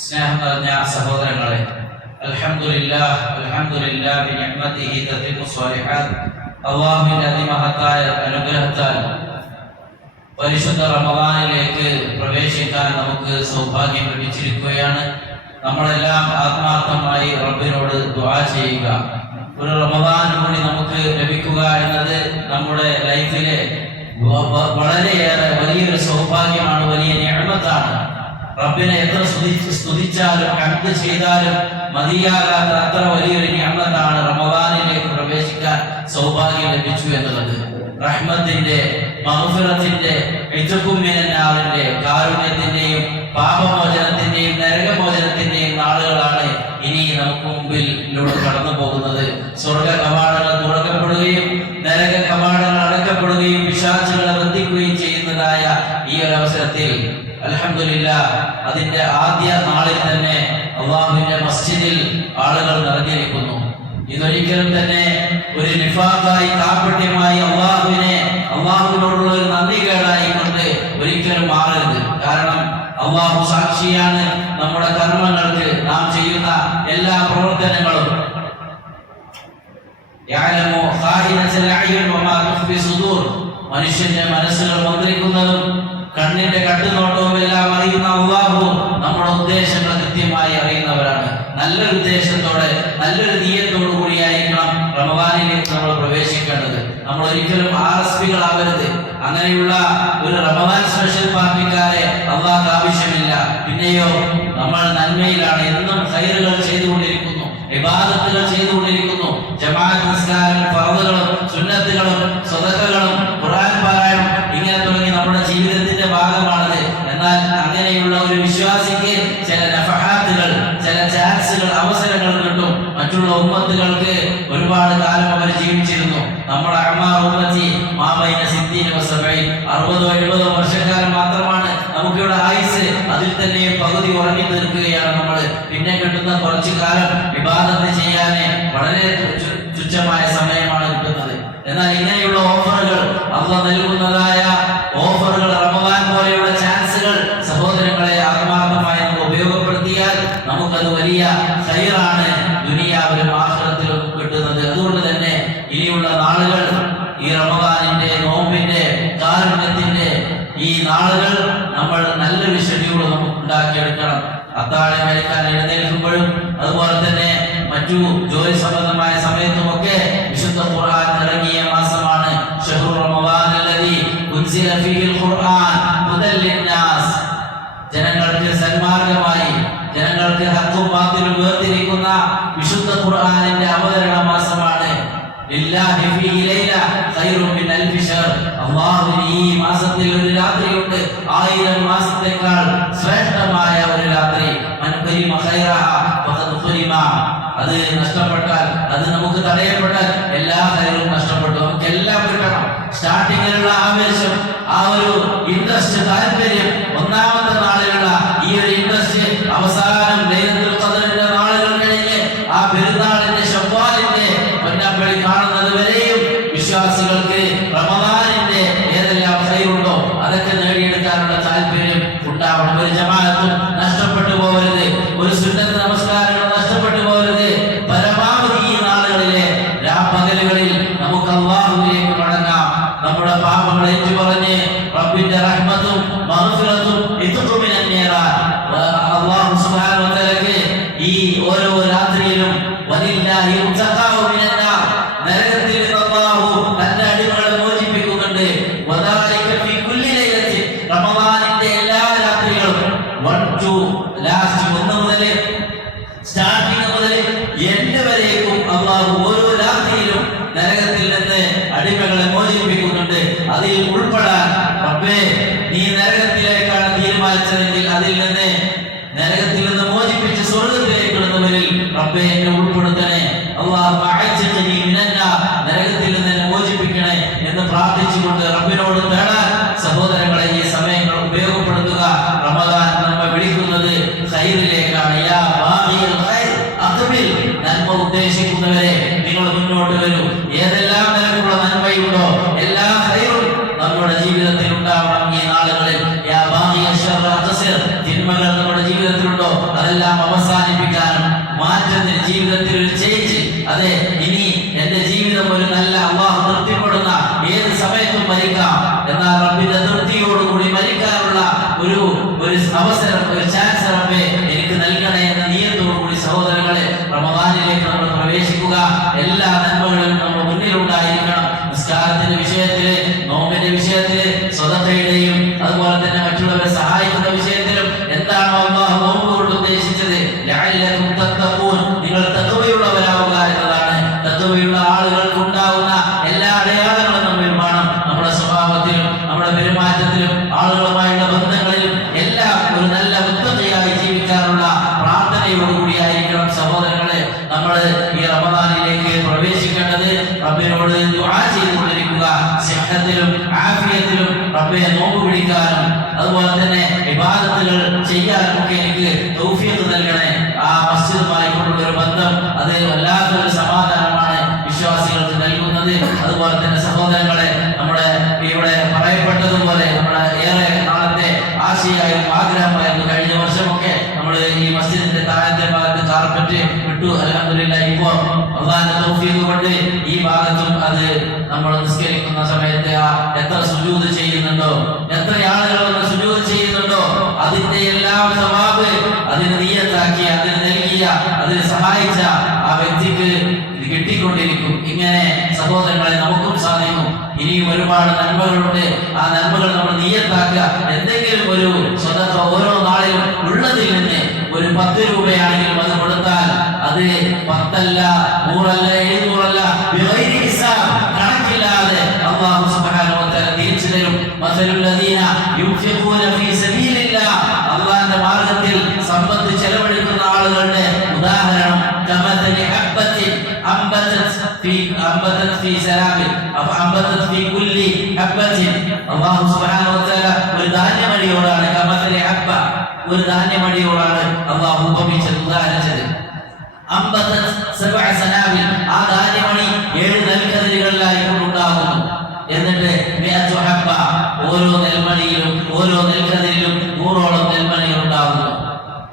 സ്നേഹം നിറഞ്ഞ സഹോദരങ്ങളെ, അൽഹംദുലില്ലാഹ് ബിനിഅ്മതിഹി തതിമു സ്വാലിഹാത്ത്. അല്ലാഹുവിന്റെ അതിമഹത്തായ അനുഗ്രഹത്താൽ പരിശുദ്ധ റമദാനിലേക്ക് പ്രവേശിക്കാൻ നമുക്ക് സൗഭാഗ്യം ലഭിച്ചിരിക്കുകയാണ്. നമ്മളെല്ലാം ആത്മാർത്ഥമായി റബ്ബിനോട് ദുആ ചെയ്യുക. ഒരു റമദാൻ കൂടി നമുക്ക് ലഭിക്കുക എന്നത് നമ്മുടെ ലൈഫിലെ വളരെയേറെ വലിയൊരു സൗഭാഗ്യമാണ്, വലിയ നിഅമത്താണ്. റബ്ബിനെ എത്ര സ്തുതിച്ചാലും ഹംദ് ചെയ്താലും മതിയാകാത്ത അത്ര വലിയൊരു നിഅമത്താണ് റമദാനിലേക്ക് പ്രവേശിക്കാൻ സൗഭാഗ്യം ലഭിച്ചു എന്നുള്ളത്. റഹ്മത്തിന്റെ, മഗ്ഫിറത്തിന്റെ, ഇത്ഖും മിനന്നാറിന്റെ, കാരുണ്യത്തിന്റെയും പാപമോചനത്തിന്റെയും നരകമോചനത്തിന്റെയും നാളുകളാണ് ഇനി നമുക്ക് മുമ്പിലൂടെ കടന്നു പോകുന്നത്. സ്വർഗ കവാടങ്ങൾ തുറക്കപ്പെടുകയും നരക കവാടങ്ങൾ അടക്കപ്പെടുകയും പിശാചുകളെ ബന്ധിക്കുകയും ചെയ്യുന്നതായ ഈ ഒരു അവസരത്തിൽ അൽഹംദുലില്ലാഹ് അതിന്റെ ആദ്യ നാളിൽ തന്നെ അല്ലാഹുവിന്റെ മസ്ജിദിൽ ആളുകൾ നിറഞ്ഞിരിക്കുന്നു. ഇതൊരിക്കലും തന്നെ ഒരു നിഫാഖായി, കാപട്യമായി, അള്ളാഹുവിനോടുള്ള ഒരു നന്ദികേടായി കൊണ്ട് ഒരിക്കലും മാറരുത്. കാരണം അള്ളാഹു സാക്ഷിയാണ് നമ്മുടെ കർമ്മങ്ങൾക്ക്, നാം ചെയ്യുന്ന എല്ലാ പ്രവർത്തനങ്ങളും. യഅലമു ഖായിനത്തുൽ അയ്യുൻ വമാ തുഖ്ഫി സുദൂർ, മനുഷ്യന്റെ മനസ്സുകൾ മന്ത്രിക്കുന്നതും കണ്ണിന്റെ കട്ടുനോട്ടവും എല്ലാം അറിയുന്ന അള്ളാഹു നമ്മുടെ ഉദ്ദേശങ്ങൾ കൃത്യമായി അറിയുന്നവരാണ്. നല്ലൊരു ഉദ്ദേശത്തോടെ, നല്ലൊരു നീയത്തോടു കൂടിയായിരിക്കണം റമദാനിലേക്ക് നമ്മൾ പ്രവേശിക്കേണ്ടത്. നമ്മൾ ഒരിക്കലും RSPകളാവരുത്. അങ്ങനെയുള്ള ഒരു റമദാൻ സ്പെഷ്യൽ പാർട്ടിക്കാരെ അള്ളാഹ് ആവശ്യമില്ല. പിന്നെയോ നമ്മൾ നന്മയിലാണ്, എന്നും ഖൈറുകൾ ചെയ്തുകൊണ്ടിരിക്കുന്നു, ഇബാദത്തുകൾ ചെയ്തുകൊണ്ടിരിക്കുന്നു. ജമാഅത്ത് നിസ്കാരം, ഫർളുകളും സുന്നത്തുകളും സദഖകളും ഖുർആൻ പാരായണം ഇങ്ങനെ തുടങ്ങി നമ്മുടെ ജീവിതത്തിന്റെ ഭാഗമാണത്. എന്നാൽ അങ്ങനെയുള്ള ഒരു വിശ്വാസിക്ക് ചില നഫഹാത്തുകൾ, ചില ചാൻസുകൾ, അവസരങ്ങൾ കിട്ടും. മറ്റുള്ള ഉമ്മത്തുകൾക്ക് ഒരുപാട് കാലം അവർ ജീവിച്ചിരുന്നു. നമ്മുടെ അഅ്മാർ ഉമ്മത്തി മാ ബൈന 60 വ 70, 60-70 വർഷക്കാലം മാത്രമാണ് നമുക്കിവിടെ ആയുസ്. അതിൽ തന്നെ പകുതി ഉറങ്ങി തീർക്കുകയാണ് നമ്മൾ. പിന്നെ കിട്ടുന്ന കുറച്ചു കാലം ഇബാദത്ത് ചെയ്യാൻ വളരെ തുച്ഛമായ സമയമാണ് കിട്ടുന്നത്. എന്നാൽ ഇങ്ങനെയുള്ള ഓഫറുകൾ, അല്ലാഹ് നൽകുന്നതായ ഓഫറുകൾ, റമദാൻ പോലെയുള്ള ചാൻസുകൾ സഹോദരങ്ങളെ ആത്മാർത്ഥമായി നമ്മൾ ഉപയോഗപ്പെടുത്തിയാൽ നമുക്കത് വലിയ ഖൈറാണ് ദുനിയാവിലും ആഖിറത്തിലും കിട്ടുന്നത്. അതുകൊണ്ട് തന്നെ ഇനിയുള്ള നാളുകൾ, ഈ റമദാനിന്റെ, നോമ്പിന്റെ, കാരുണ്യത്തിന്റെ ഈ നാളുകൾ നമ്മൾ നല്ലൊരു ഷെഡ്യൂൾ നമുക്ക് ഉണ്ടാക്കിയെടുക്കണം. അത്താഴം കഴിക്കാൻ എഴുന്നേൽക്കുമ്പോഴും അതുപോലെ തന്നെ മറ്റു ജോലി സംബന്ധമായ സമയത്തുമൊക്കെ വിശുദ്ധ ഖുർആൻ ഇറങ്ങിയ മാസമാണ്. ശഹ്റു റമദാനല്ലദീ ഉൻസില ഫീഹിൽ ഖുർആൻ ഹുദൽ ലിന്നാസ്, ജനങ്ങൾക്ക് സന്മാർഗമായി, ജനങ്ങൾക്ക് ഹഖും ബാത്തിലും വേർതിരിക്കുന്ന വിശുദ്ധ ഖുർആനിന്റെ അവതരണ മാസമാണ്. ലില്ലാഹി ഫീഹി ലൈല ഖൈറും മിൻ അൽഫി ശഹർ, അല്ലാഹുവിന് ഈ മാസത്തിൽ ഒരു രാത്രിയുണ്ട് 1000 മാസത്തേക്കാൾ ശ്രേഷ്ഠമായ ഒരു രാത്രി. മൻ ഖരിമ ഖൈറഹ ഫഖദ് ഖരിമ, അത് നഷ്ടപ്പെട്ടാൽ, അത് നമുക്ക് തടയപ്പെട്ടാൽ എല്ലാ ഖൈറും നഷ്ടപ്പെട്ടു. നമുക്ക് എല്ലാം കിട്ടണം. സ്റ്റാർട്ടിങ്ങിലുള്ള ആവേശം, ആ ഒരു ഇൻട്രസ്റ്റ്, താല്പര്യം, ഒന്നാമത്തെ നാളിലുള്ള ഈ ഒരു ഇൻട്രസ്റ്റ് അവസാനം ലൈലത്തുൽ ഖദ്റിന്റെ നാളുകൾ കഴിഞ്ഞ് ആ പെരുന്നാളിന്റെ ശവ്വാലിന്റെ പൊന്നമ്പളി കാണുന്നത് വരെയും വിശ്വാസികൾക്ക് റമദാനിന്റെ ഏതെല്ലാം ഖൈറുണ്ടോ അതൊക്കെ നേടിയെടുക്കാനുള്ള താല്പര്യം ഉണ്ടാവണം. ഒരു ജമാഅത്തും നഷ്ടപ്പെട്ടു പോകരുത്, ഒരു സുന്നത്ത് നമസ്കാരങ്ങളും നഷ്ടപ്പെട്ടു പോകരുത്. പരമാവധി ഈ നാളുകളിലെ രാപ്പകലുകളിൽ നമുക്ക് അല്ലാഹുവിലേക്ക് മടങ്ങാം. നമ്മുടെ പാപങ്ങൾ ഏറ്റുപറഞ്ഞ് റബ്ബിന്റെ റഹ്മത്തും മഗ്ഫിറത്തും ഇത്ഖും മിനന്നീറാൻ, അല്ലാഹു സുബ്ഹാനഹു വ തആലക്ക് ഈ ഓരോ രാത്രിയിലും വലില്ലാഹി ഉതഖാഉ മിനന്നാർ, നരകത്തിൽ നിന്ന് അല്ലാഹു തന്റെ അടിമകളെ മോചിപ്പിക്കുന്നുണ്ട്. വദാലിക ഫീ കുല്ലി ലൈലത്തി, റമദാനിന്റെ എല്ലാ രാത്രികളും 1 to ലാസ്റ്റ്, 1 മുതൽ സ്റ്റാർട്ടിംഗ് മുതൽ എൻഡ് വരേക്കും അല്ലാഹു ഓരോ രാത്രിയിലും നരകത്തിൽ നിന്ന് അടിമകളെ മോചിപ്പിക്കുന്നുണ്ട്. അതിൽ ഉൾപ്പെടാൻ റബ്ബേ, നീ നരകത്തിലേക്കാണ് തീരുമാനിച്ചതെങ്കിൽ അതിൽ നിന്ന്, നരകത്തിൽ നിന്ന് മോചിപ്പിച്ച് സ്വർഗ്ഗത്തിലേക്ക് ഇടുന്നവരിൽ റബ്ബേ എന്നെ ഉൾപ്പെടുത്തണേ. അല്ലാഹു അഅ്തിഖ്നി മിനന്നാർ, നരകത്തിൽ നിന്ന് എന്നെ മോചിപ്പിക്കണേ എന്ന് പ്രാർത്ഥിച്ചുകൊണ്ട് റബ്ബിനോട് തേടാൻ സഹോദരങ്ങളെ ഈ സമയങ്ങൾ ഉപയോഗപ്പെടുത്തുക. റമദാൻ നമ്മെ വിളിക്കുന്നത് ഖൈറിലേക്കാണ്. യാ ബാഗിയൽ ഖൈർ അഖ്ബിൽ, നന്മ ഉദ്ദേശിക്കുന്നവരെ നിങ്ങൾ മുന്നോട്ട് വരൂ. ഏതെല്ലാം നിലക്കുള്ള നന്മയുണ്ടോ എല്ലാ ഖൈറും നമ്മുടെ ജീവിതത്തിൽ ഉണ്ടാവണം ഈ നാളുകളിൽ. യാ ബാഗിയൽ ശർറ അഖ്സിർ, തിന്മകൾ നമ്മുടെ ജീവിതത്തിലുണ്ടോ അതെല്ലാം അതെല്ലാം അവസാനിപ്പിക്കാനും മാറ്റത്തിന് ജീവിതത്തിൽ ഒരു ചേഞ്ച്. അതെ, ഇനി എന്റെ ജീവിതം ഒരു നല്ല അള്ളാഹു തൃപ്തിപ്പെടുന്ന ഏത് സമയത്തും മരിക്കാം, എന്നാൽ റബ്ബിന്റെ തൃപ്തിയോടുകൂടി മരിക്കാനുള്ള ഒരു അവസരം, ഒരു ചാൻസ് റബ്ബേ എനിക്ക് നൽകണേ എന്ന നിയത്തോടുകൂടി സഹോദരങ്ങളെ റമദാനിലേക്ക് നമ്മൾ പ്രവേശിക്കുക. എല്ലാ നന്മകളും നമ്മുടെ മുന്നിലുണ്ടായിരിക്കണം. നിസ്കാരത്തിന്റെ വിഷയത്തില്, നോമ്പിന്റെ വിഷയത്തില്, സ്വതക്കയുടെയും അതുപോലെ തന്നെ മറ്റുള്ളവരെ സഹായിക്കുന്ന വിഷയത്തിലും എന്താണോ അല്ലാഹു നോമ്പ് കൊണ്ട് ഉദ്ദേശിച്ചത്, ലഅല്ലകും തത്തഖൂൻ, നിങ്ങൾ തഖ്വയുള്ളവരാവുക എന്നതാണ്. തഖ്വയുള്ള ആളുകൾക്ക് ഉണ്ടാവുന്ന എല്ലാ അടയാളങ്ങളും നമ്മിൽ വേണം. നമ്മുടെ സ്വഭാവത്തിലും നമ്മുടെ പെരുമാറ്റത്തിലും ആളുകളുമായുള്ള ബന്ധങ്ങളിലും എല്ലാം ഒരു നല്ല മുത്തഖിയായി ജീവിക്കാനുള്ള പ്രാർത്ഥനയോടുകൂടിയായിരിക്കണം സഹോദരങ്ങളെ നമ്മൾ ഈ റമദാനിലേക്ക് പ്രവേശിക്കേണ്ടത്. റബ്ബിനോട് ദുആ ചെയ്തുകൊണ്ടിരിക്കുക. സിഹ്ഹത്തിലും ആഫിയത്തിലും റബ്ബെ നോമ്പ് പിടിക്കാനും അതുപോലെ തന്നെ ഇബാദത്തുകൾ ചെയ്യാനും ഒക്കെ എനിക്ക് തൗഫീഖ് നൽകണേ. ആ മസ്ജിദുമായി കൊണ്ടുള്ള ഒരു ബന്ധം അത് വല്ലാത്തൊരു സമാധാനമാണ് വിശ്വാസികൾക്ക് നൽകുന്നത്. അതുപോലെ തന്നെ സഹോദരങ്ങളെ നമ്മുടെ ഇവിടെ പറയപ്പെട്ടതുപോലെ നമ്മുടെ ഏറെ നാളത്തെ ആശയായിരുന്നു ആഗ്രഹമായിരുന്നു. കഴിഞ്ഞ വർഷമൊക്കെ നമ്മൾ ഈ മസ്ജിദിന്റെ താഴത്തെ ഭാഗത്ത് കാർപ്പറ്റ് വിട്ടു. അൽഹംദുലില്ലാഹ് ഇപ്പോ അല്ലാഹുവിന്റെ തൗഫീഖ് കൊണ്ട് ഈ ഭാഗത്തും അത് നമ്മൾ നിസ്കരിക്കുന്ന സമയത്ത് എത്ര സുജൂദ് ചെയ്യുന്നുണ്ടോ, എത്ര ആളുകൾ സുജൂദ് ചെയ്യുന്നുണ്ടോ, അതിന്റെ എല്ലാം സവാബ് അതിന് നിയ്യത്താക്കിയ, അതിന് നൽകിയ, അതിന് സഹായിച്ച ആ വ്യക്തിക്ക് കിട്ടിക്കൊണ്ടിരിക്കും. ഇങ്ങനെ സഹോദരങ്ങളെ നമുക്കും സാധിക്കും. ഇനിയും ഒരുപാട് നന്മകളുണ്ട്. ആ നന്മകൾ നമ്മൾ നിയ്യത്താക്കുക. എന്തെങ്കിലും ഒരു സ്വതക്ക ഓരോ നാളിലും ഉള്ളതിൽ നിന്ന് ഒരു 10 രൂപയാണെങ്കിലും അത് കൊടുത്താൽ അത് 10 അല്ല, 100 അല്ല, 700 അല്ല, ബിഗൈരി ഹിസാബ്, കണക്കില്ലാതെ അല്ലാഹു സുബ്ഹാനഹു വ തആല തിരിച്ചു തരും. മസലുല്ലദീന യുൻഫിഖൂന ഫീ സബീലില്ലാഹ്, അല്ലാഹുവിന്റെ മാർഗ്ഗത്തിൽ സമ്പത്ത് ചെലവഴിക്കുന്ന ആളുകളുടെ ഉദാഹരണം കമസലി ഹബ്ബത്തിൻ അംബതത് ഫീ സലാമിൻ അംബതത് ഫീ കുല്ലി ഹബ്ബത്തിൻ. അല്ലാഹു സുബ്ഹാനഹു വ തആല ഒരു ധാന്യമണിയോടാണ്, കമസലി ഹബ്ബ, ഒരു ധാന്യമണിയോടാണ് അല്ലാഹു ഉപമിച്ചത്, ഉദാഹരിച്ചത്. അംബതത് സബഅ സനാബിൽ, ആ ധാന്യമണി 7 നെൽക്കതിരുകളിലായി ഉണ്ടാകുന്നു. എന്നിട്ട് മിഅതു ഹബ്ബ, ഓരോ നെൽമണിയിലും ഓരോ നെൽക്കതിരിലും 100ഓളം നെൽമണികൾ ഉണ്ടാകുന്നു.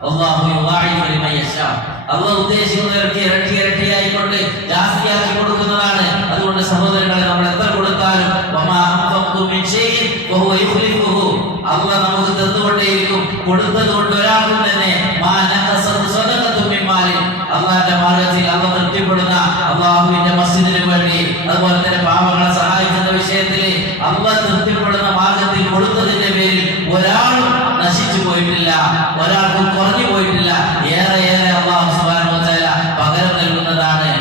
അല്ലാഹു യുദാഇഫു ലിമൻ യശാ, അല്ലാഹു ഉദ്ദേശിക്കുന്നവർക്ക് ഇരട്ടിയായിക്കൊണ്ട് ജാസ്തിയാക്കി കൊടുക്കുന്നതാണ്. അതുകൊണ്ട് സഹോദരങ്ങളെ നമ്മൾ എത്ര കൊടുത്താലും വമാ അൻഫഖ്തും മിൻ ഷൈഇൻ വഹുവ യുഖ്ലിഫുഹു, അല്ലാഹു നമുക്ക് തന്നുകൊണ്ടേയിരിക്കും. കൊടുത്തത് കൊണ്ട് ഒരാൾക്കും തന്നെ മാ നഖസത് സദഖതു മിൻ മാലിൻ, അല്ലാഹുവിന്റെ മാർഗ്ഗത്തിൽ അല്ലാഹു തൃപ്തിപ്പെടുന്ന അല്ലാഹുവിന്റെ മസ്ജിദിന് വേണ്ടി അതുപോലെ തന്നെ പാവങ്ങളെ സഹായിക്കുന്ന വിഷയത്തിൽ അല്ലാഹു തൃപ്തിപ്പെടുന്ന മാർഗ്ഗത്തിൽ കൊടുത്തതിന്റെ പേരിൽ ഒരാളും നശിച്ചു പോയിട്ടില്ല, ഒരാൾക്കും കുറഞ്ഞു പോയിട്ടില്ല. ഏറെ അല്ലാഹു സുബ്ഹാനഹു വ തആല പകരം നൽകുന്നതാണ്.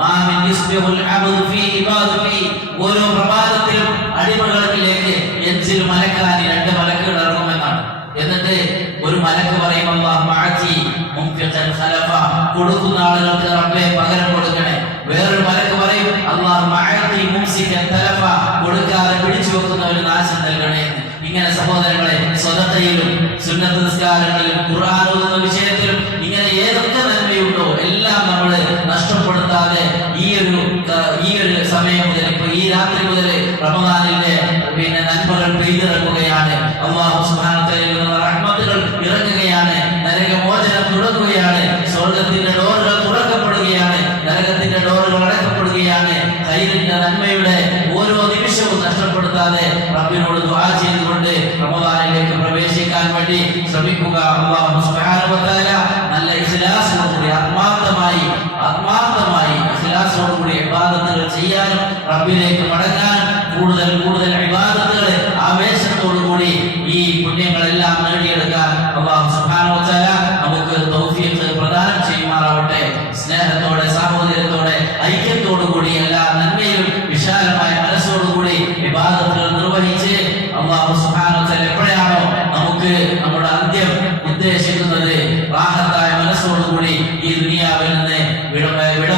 മാമിൻ യുസ്ബിഹുൽ അബ്ദു ഫീ ഇബാദതി, ഓരോ പ്രഭാതത്തിലും അടിമകളിലേക്ക് എഞ്ചിൽ മലക്കാനി 2 മലക്കുകൾ ഇറങ്ങുമെന്നാണ്. എന്നിട്ട് ഒരു മലക്ക് പറയും അല്ലാഹു മഅതി മുൻഫിഖൻ ഖലഫ, കൊടുക്കുന്ന ആളുകൾക്ക് റബ്ബേ പകരം കൊടുക്കണേ. വേറൊരു മലക്ക് പറയും അല്ലാഹു മഅതി മുംസികൻ തലഫ, കൊടുക്കാതെ പിടിച്ചു വെക്കുന്നവന് നാശം നൽകണേ. ഇങ്ങനെ സഹോദരങ്ങളെ സ്വതക്കയിലും സുന്നത്ത് നിസ്കാരങ്ങളിലും ഖുർആൻ ഓതുന്ന വിഷയത്തിലും ഇങ്ങനെ ഏതൊക്കെ നന്മയുണ്ടോ എല്ലാം നമ്മൾ നഷ്ടപ്പെടുത്താതെ ഈ ഒരു സമയം മുതൽ, ഇപ്പൊ ഈ രാത്രി മുതൽ റമദാനിന്റെ നന്മകൾ പെയ്തിറക്കുകയാണ്. അല്ലാഹു സുബ്ഹാനഹു വ തആല റഹ്മത്തുകൾ ഇറങ്ങുകയാണ്. നരകമോചനം തുടങ്ങുകയാണ്. സ്വർഗ്ഗത്തിന്റെ ഡോറുകൾ തുറക്കപ്പെടുകയാണ്. നരകത്തിന്റെ ഡോറുകൾ അടക്കപ്പെടുകയാണ്. ഖൈറിന്റെ നന്മയുടെ ഓരോ നിമിഷവും നഷ്ടപ്പെടുത്താതെ റബ്ബിനോട് ദുആ ചെയ്തുകൊണ്ട് റമദാനിലേക്ക് പ്രവേശിക്കാൻ വേണ്ടി ശ്രമിക്കുക. അല്ലാഹു സുബ്ഹാനഹു വ തആല നല്ല ഇഖ്ലാസോടുകൂടി ആത്മാർത്ഥമായി ഇഖ്ലാസോടുകൂടി ഇബാദത്തുകൾ ചെയ്യാനും റബ്ബിലേക്ക് മടങ്ങാനും കൂടുതൽ ഇബാദത്തുകൾ ആവേശത്തോടുകൂടി ഈ പുണ്യങ്ങളെല്ലാം നേടിയെടുക്കാൻ അല്ലാഹു സുബ്ഹാനഹു വ തആല നമുക്ക് തൗഫീഖ് പ്രദാനം ചെയ്യുമാറാവട്ടെ. സ്നേഹത്തോടെ, സാഹോദര്യത്തോടെ, ഐക്യത്തോടുകൂടി എല്ലാ നന്മയിലും വിശാലമായ മനസ്സോടുകൂടി ഇബാദത്തുകൾ നിർവഹിച്ച് അല്ലാഹു സുബ്ഹാനഹു വ തആല എപ്പോഴാണോ നമുക്ക് നമ്മുടെ അന്ത്യം ഉദ്ദേശിക്കുന്നത് റാഹത്തായ മനസ്സോടുകൂടി ഈ ദുനിയാവിൽ നിന്ന് വിട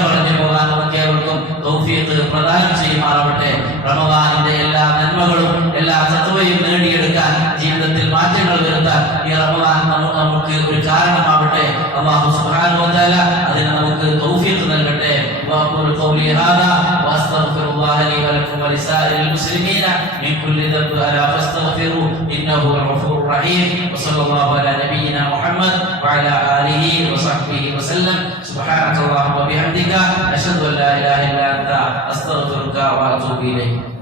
പറഞ്ഞു പോകാൻ നമുക്ക് ഏവർക്കും തൗഫീഖ് പ്രദാനം ചെയ്യുമാറാവട്ടെ. റമദാനിന്റെ എല്ലാ നന്മകളും എല്ലാ തഖ്വയും നേടിയെടുക്കാൻ, ജീവിതത്തിൽ മാറ്റങ്ങൾ വരുത്താൻ ഈ റമദാൻ നമുക്ക് ഒരു കാരണമാവട്ടെ. അല്ലാഹു സുബ്ഹാനഹു വ തആല അതിന് നമുക്ക് തൗഫീഖ് നൽകട്ടെ. വഅഖൂലു ഖൗലി ഹാദാ വഅസ്തഗ്ഫിറുല്ലാഹ ലി വലക്കും വലിസാഇരിൽ മുസ്ലിമീന മിൻ കുല്ലി ദംബിൻ ഫസ്തഗ്ഫിറൂ ഇന്നഹു ഗഫൂറുർ റഹീം. വസല്ലല്ലാഹു അലാ നബിയിനാ മുഹമ്മദ് وعلى آله وصحبه وسلم. سبحانك اللهم وبحمدك أشهد أن لا إله إلا أنت أستغفرك وأتوب إليك.